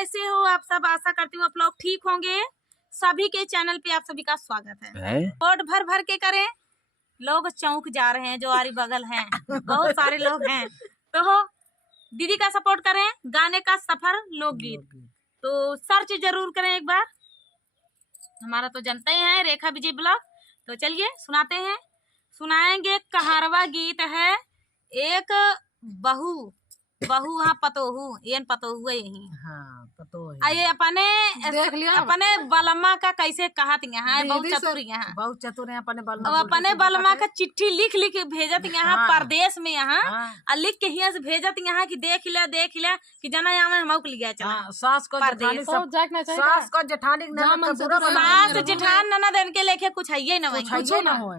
कैसे हो आप सब? आशा करती हूँ आप लोग ठीक होंगे। सभी के चैनल पे आप सभी का स्वागत है। वोट भर भर के करें। लोग चौंक जा रहे हैं, जो आरी बगल हैं बहुत सारे लोग हैं। तो दीदी का सपोर्ट करें, गाने का सफर लोकगीत तो सर्च जरूर करें एक बार। हमारा तो जनता ही है, रेखा विजय ब्लॉग। तो चलिए सुनाते हैं, सुनाएंगे। कहारवा गीत है। एक बहू हाँ पतोहू, ये पतोहू है यही। हाँ, पतोहू। आइए अपने देख लिया अपने बलमा का कैसे कहत यहाँ, बहुत चतुर यहाँ, बहुत चतुर है अपने बलमा। अब अपने बलमा का चिट्ठी लिख लिख भेजत यहाँ परदेश में यहाँ। हाँ। लिख के यहाँ से भेजत यहाँ कि देख ले कि जना यहाँ में हम लिया चला। सास को जेठानी सब जागना चाहिए। सास को जेठानी सास जेठान ननद इनके लेके कुछ है ना, कुछ ना हो।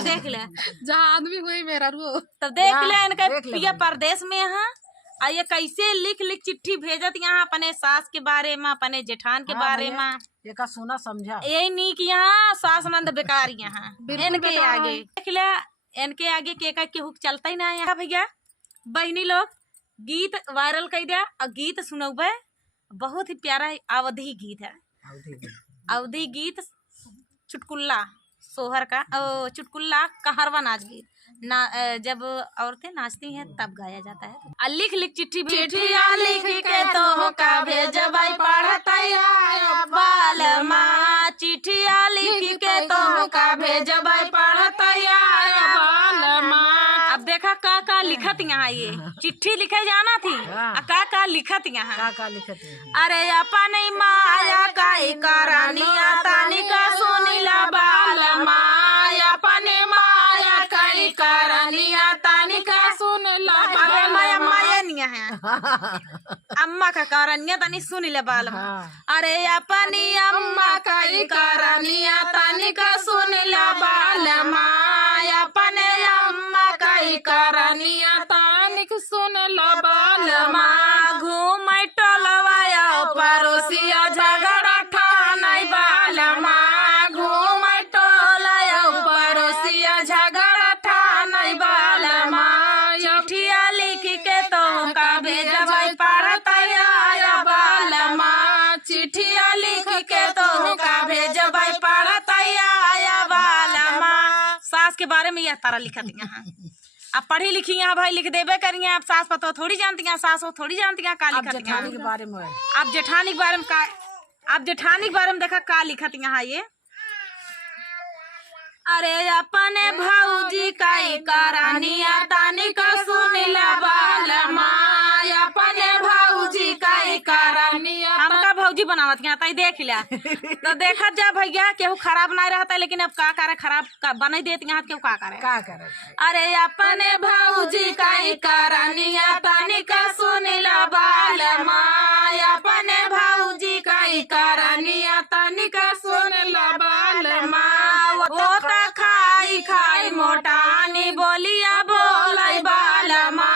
देख ले जहाँ आदमी हुई मेरा रो तब देख ले इनके परदेश में यहाँ। आइए कैसे लिख लिख चिट्ठी भेजत यहाँ अपने सास के बारे में, अपने जेठान के बारे में। ये का सुना समझा यही नी कि यहाँ सास नंद बेकार यहाँ इनके आगे देख ले, इनके आगे के हुक चलता ही ना यहाँ। भैया बहनी लोग गीत वायरल कर दिया और गीत सुनबे। बहुत ही प्यारा अवधि गीत है। अवधि गीत चुटकुल्ला सोहर का चुटकुल्ला कहरवा नाच गीत ना, जब औरतें नाचती हैं तब गाया जाता है। लिख लिख चिट्ठी चिट्ठिया लिख के तो का भेजबाई पढ़तैया बालमा, चिट्ठिया लिख के तो का भेजबाई पढ़तैया बालमा। अब देखा का लिखत यहाँ, ये चिट्ठी लिखे जाना थी, का लिखत यहाँ। अरे अपन माया काई करानिया तानी का सुनिला बालमा, अपने माया काई करानिया तानी का सुनिला। अरे माया माया निया है अम्मा का करानिया तानी सुनिला बालमा। अरे अपनी अम्मा काई करानिया तानी का सुनिला बालमा, अपने अम्मा काई करानिया तानी का सुनिला बालमा। घूम टोलवाया पड़ोसिया झगड़ा ठानाई बालमा, घूम टोलया पड़ोसिया झगड़ा ठानाई बालमा। चिट्ठिया लिख के तो का भेजबाई पढ़तैया बालमा, चिट्ठिया लिख के तो का भेजबाई पढ़तैया बालमा। सास के बारे में यह तारा लिखत यहाँ। अब पढ़ी लिखी यहाँ भाई लिख देबे करिए। अब सास पतो थोड़ी जानती हैं, सास वो थोड़ी जानती हैं का लिखत जेठानी के बारे में। अब जेठानी के बारे में का, अब जेठानी के बारे में देखा का लिखत यहाँ ये। अरे अपने भौजी काई करानिया तानी का सुनिला बालमा, अपने भौजी काई करानिया। हमका भौजी बनावत यहाँ ताई देख लिया तो देखा जा भैया केहू खराब नहीं रहता, लेकिन अब का करे खराब बना देती यहाँ केहू का करे। अरे अपने भौजी काई करानिया तानी का सुनिला बालमा, अपने भौजी काई करानिया तानी का सुनिला बालमा। वो खाई खाई मोटानी बोलिया बोलाई बालमा,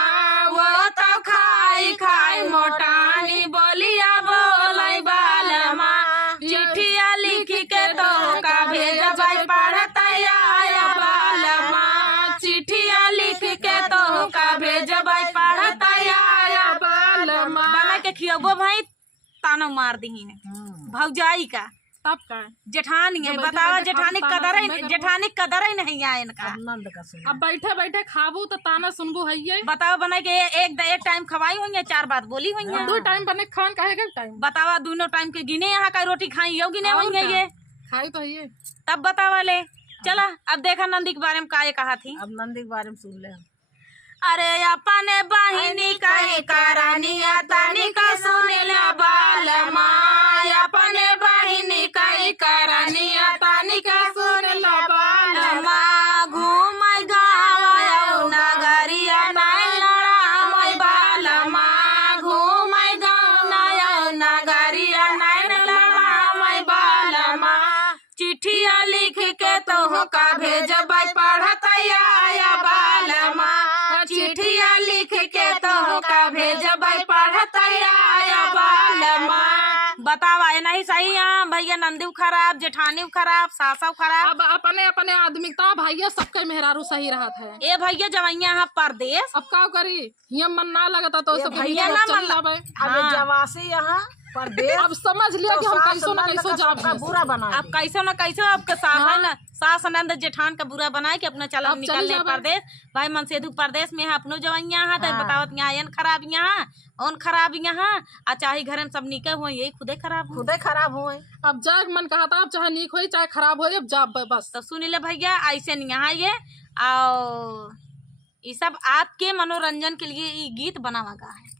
वो तो खाई खाई मोटानी बोलिया बोलाई बालमा। चिट्ठिया लिख के तो का भेजबाई पढ़तैया बालमा, चिट्ठिया लिख के तो का भेजबाई पढ़तैया बालमा। बना के खियाबो भाई तानो मार दी भौजाई का। तब का जेठानी है, बतावा जेठानी कदर ही नहीं है इनका। अब बैठे बैठे खाबू तो ताना सुनबू है। बतावा बना के एक टाइम खवाई हुई है, 4 बात बोली हुई है। 2 टाइम बने खान कहेगा टाइम। बतावा दोनों टाइम के गिने यहाँ का रोटी खाई यो गिने हुई है ये खाई तो है। तब बतावा ले चला। अब देखा नंदी के बारे में का कहा थी। अब नंदी के बारे में सुन ले। अरे अपने बहिनी काई करानिया तानी का सुनिला बालमा, अपने बहिनी काई करानिया तानी का सुनिला बालमा। घूम गाँव नगरिया नहीं लड़ामई बालमा, घूम गाँव नगरिया नहीं लड़ामई बालमा। चिट्ठिया लिख के तो का भेजबाई पढ़तैया बालमा, चिट्ठिया लिख के तो का भेजबाई पढ़तैया बालमा। बताओ आए नहीं सही यहाँ भैया, नंदी खराब, जेठानी खराब, सासा खराब। अब अपने अपने आदमी का भैया सबके मेहरारू सही रहा है। ए भैया जवैया यहाँ परदेश, अब का करी, ये मन ना लगता तो सब भैया ना मन जावे। अब जवासी यहाँ परदेश अब समझ लिया कि हम कैसो न कैसो जाब बुरा बना अब कैसो न कैसो आपका सास न सास नंद जेठान का बुरा बनाए कि अपना चला अब चली निकलने जावे। परदेश। भाई मनसेधु परदेश में है अपनो जवैया यहाँ तो हाँ। बतावत यहाँ एन खराब यहाँ ओन खराब यहाँ आ चाहे घर में सब निके हुए यही खुदे खराब हो। खुदे खराब हुए। अब जाग मन कहा था, अब चाहे नीक हो चाहे खराब हो, अब जाब बस। तो सुनी ले भैया ऐसे नहीं यहाँ ये आओ ये सब आपके मनोरंजन के लिए ये गीत बनावा गा है।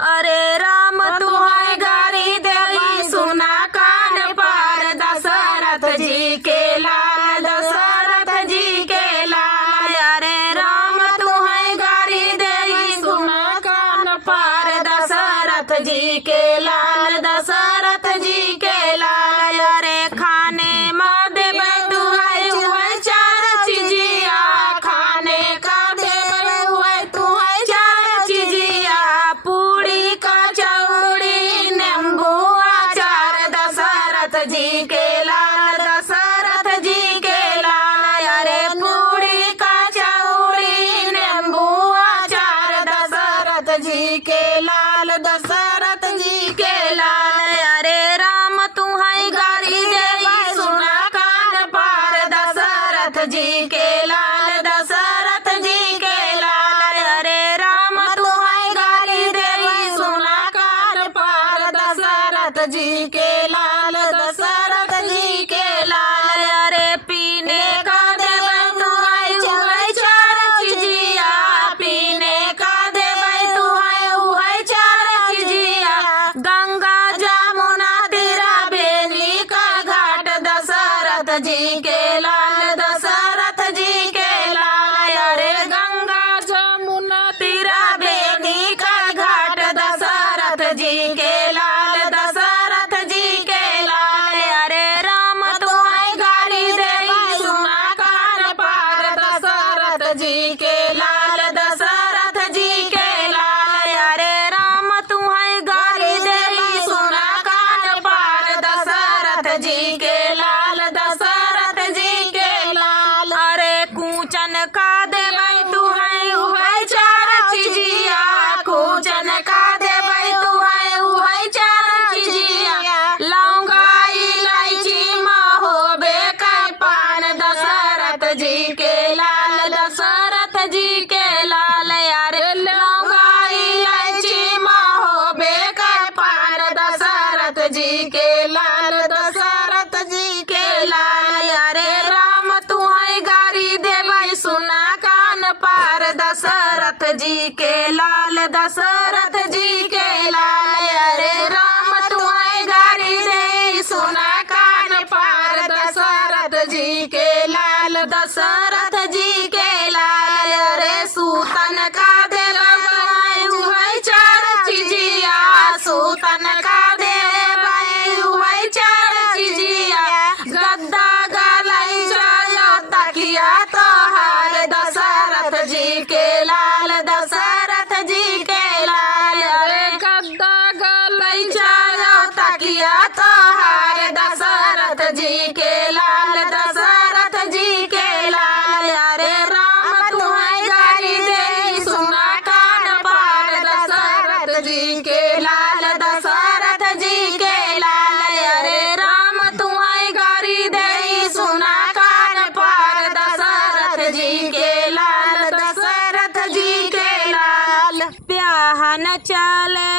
अरे राम तुम्हारी गारी देवी सुना कान पार दशरथ जी के लाल, दशरथ जी के लाल। अरे राम तुम्हारी गारी देवी सुना कान पार दशरथ जी के लाल, दशरथ जी के लाल। अरे खाने में देवे तुहै हुए चार चीजिया, खाने का देवे हुए तुहै चार चीजिया, पूरी कचौड़ी नींबू अचार दशरथ जी के लाल, दशरथ जी के लाल। अरे पूरी कचौड़ी नींबू अचार दशरथ जी के लाल, दशरथ जी के लाल। अरे राम तुम्हारी गारी देवी सुना कान पार दशरथ जी के लाल, दशरथ जी के लाल। अरे राम तुम्हारी गारी देवी सुना कान पार दशरथ जी के लाल, दशरथ जी के लाल। अरे पीने का देवे तुहै हुए चार चीजिया, पीने का देवे तुहै हुए चार चीजिया, गंगा जमुना तेरा बेनी का घाट दशरथ जी के लाल, दशरथ जी के लाल। अरे गंगा जमुना तेरा बेनी का घाट दशरथ जी के लाल, दशरथ जी के लाल। अरे राम तुम्हारी गारी देवी सुना कान पार दशरथ जी के लाल, दशरथ जी के लाल। अरे राम तुम्हारी गारी देवी सुना कान पार दशरथ जी के लाल, दशरथ जी के लाल। अरे कूचन का देवे तुहै हुए चार चीजिया, कूचन का देवे तुहै हुए चार चीजिया, लौंगा इलायची महोबे का पान दशरथ जी के लाल, दशरथ जी के लाल। अरे लौंगा इलायची महोबे का पान दशरथ जी के लाल, दशरथ जी के लाल। अरे राम तुम्हारी गारी देवे सुना कान पार दशरथ जी के लाल, दशरथ जी के लाल। अरे राम तुम्हारी गारी देवी सुना कान पार दशरथ जी के लाल, दशरथ जी के लाल। अरे सूतन का देवे हुए चार चीजिया, सूतन का देवे हुए चार चीजिया, गद्दा गलाई चलो तकिया तोहार दशरथ जी के लाल, दशरथ जी के लाल। अरे गद्दा गलई चलो तकिया तोहार दशरथ जी के लाल, दशरथ जी के लाल। अरे राम तुम्हारी गारी देवी सुना कान पार दशरथ जी के लाल, दशरथ जी के लाल। अरे राम तुम्हारी गारी देवी सुना कान पार दशरथ जी के लाल, दशरथ जी के लाल। प्याहन चले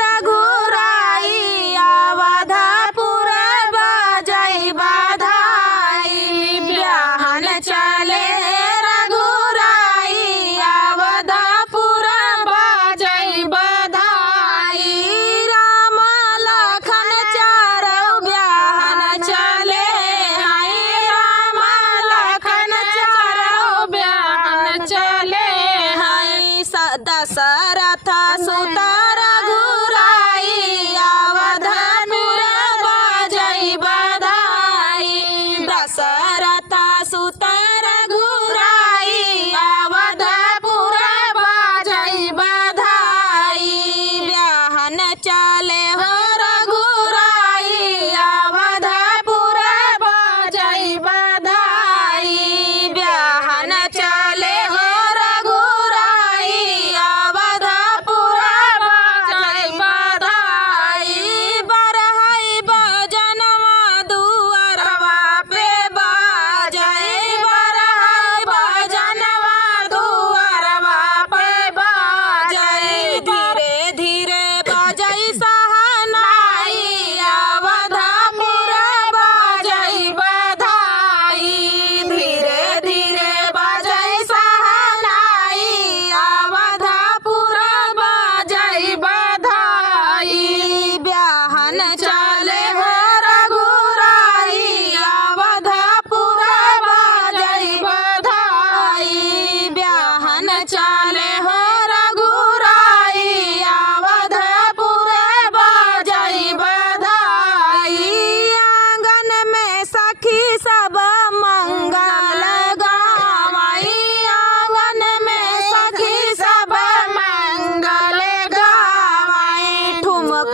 रघुराई अवधपुर बजई बधाई, प्याहन चले रघुराई अवधपुर बजई बधाई, राम लखन चारो ब्याहन चले हैं, राम लखन चारो ब्याहन चले हैं। दशरथ सुत रघुराई अवधपुर बजई बधाई, दशरथ सुत रघुराई अवधपुर बजई बधाई, ब्याहन चले हो रघुराई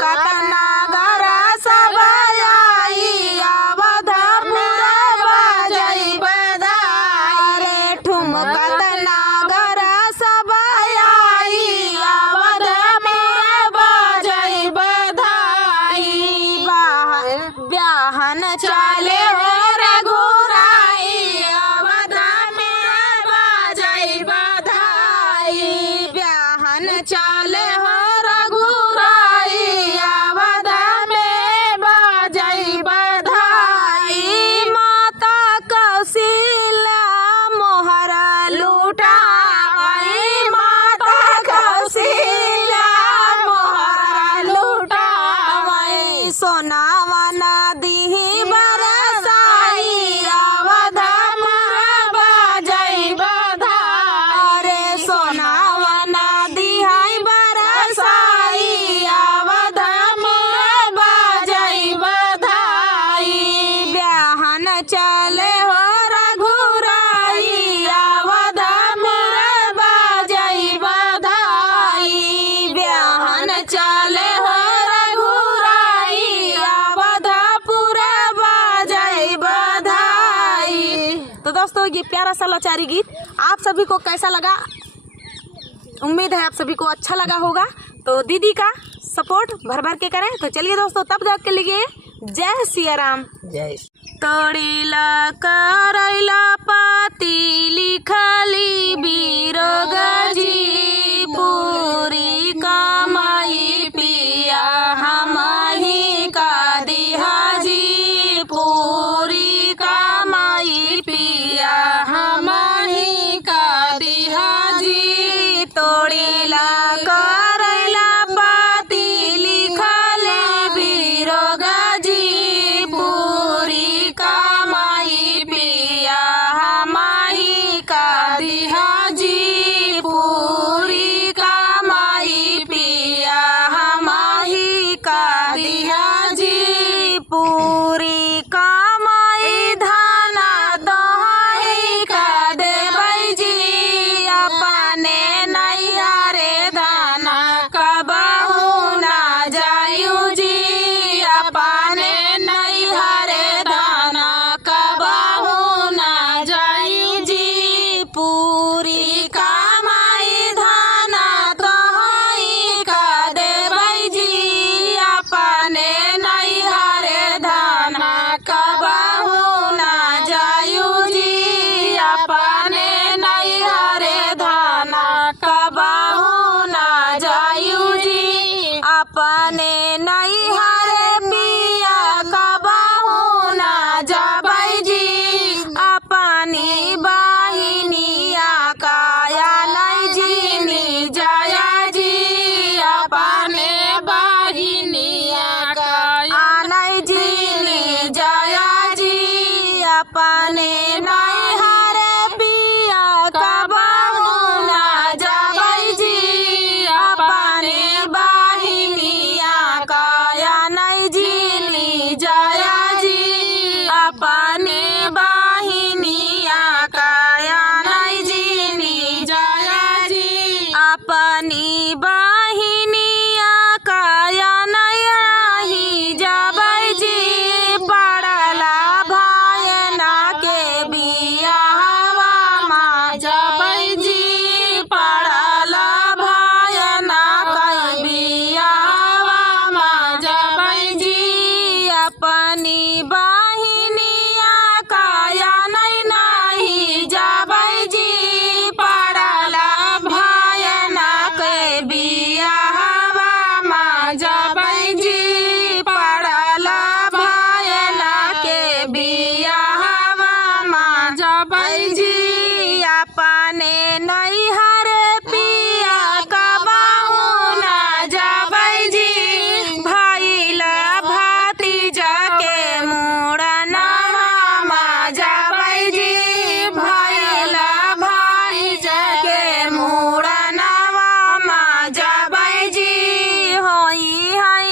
कतना घर सब आई अवधपुर बजई बधाई रे ठुमकतना घर सब आई अवधपुर बजई बधाई ब्याहन चले हो रघुराई अवधपुर बजई बधाई ब्याहन चले हो रघुराई अवध में बजई बधाई माता कौशल्या मोहर लुटावई माता कौशल्या मोहर लुटावई सोनावा नदी बरसाई अवध में बजई बधाई रे सोनावा नदी है बरसाई अवध में बजई बधाई ब्याहन चले हो रघुराई अवध में बजई बधाई ब्याहन चले हो रघुराई अवधपुर बजई बधाई। तो दोस्तों ये प्यारा सा लाचारी गीत आप सभी को कैसा लगा? उम्मीद है आप सभी को अच्छा लगा होगा। तो दीदी का सपोर्ट भर भर के करें। तो चलिए दोस्तों तब तक के लिए जय सिया राम। जय तोड़ीला करैला पाती लिखली बीरोगजी पूरी कमाई पिया हमही का दिहाजी पूरी कमाई पिया हमही का दिहाजी तोड़ीला करैला पाती लिखले बीरोगजी पूरी कमाई पिया हमही का दिहाजी पूरी कमाई पिया हमही का दिहाजी पूरी कमाई धाना दोहई का देवई जी अपने नैहरे दाना कबहू ना जायू जी अपने नैहरे दाना कबहू ना जायू जी पूरी कमाई धाना तोहई का देवई जी अपने नैहरे धाना कबहू ना जायू जी अपने नैहरे धाना कबहू ना जायू जी अपने नैहरे पिया कबहू ना जाबई जी अपनी बहिनिया काया नहीं जीनी जाया जी अपने बहिनिया काया नहीं जीनी जाया जी अपने नैहरे पिया कबहू ना जाबई जी अपने बहिनिया काया नहीं जीनी जाया जी अपने बहिनिया काया नहीं जीनी जाया जी अपनी बहिनिया काया नहीं जाबई जी पड़ला भायना के बिया हवा माँ जाबई जी पड़ला भायना के बिया हवा माँ जाबई जी अपनी बहिनिया काया नहीं जाबई जी पड़ला भायना के बिया हवा माँ जाबई जी पड़ला भायना के बिया हवा माँ जाबई जी अपने नैहरे पिया कबहू ना जाबई जी भइला भतीजा के मुड़ना माँ जाबई जी भइला भतीजा के मुड़ना माँ जाबई जी होई है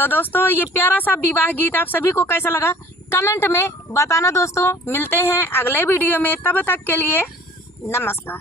तो दोस्तों ये प्यारा सा विवाह गीत आप सभी को कैसा लगा कमेंट में बताना दोस्तों। मिलते हैं अगले वीडियो में, तब तक के लिए नमस्कार।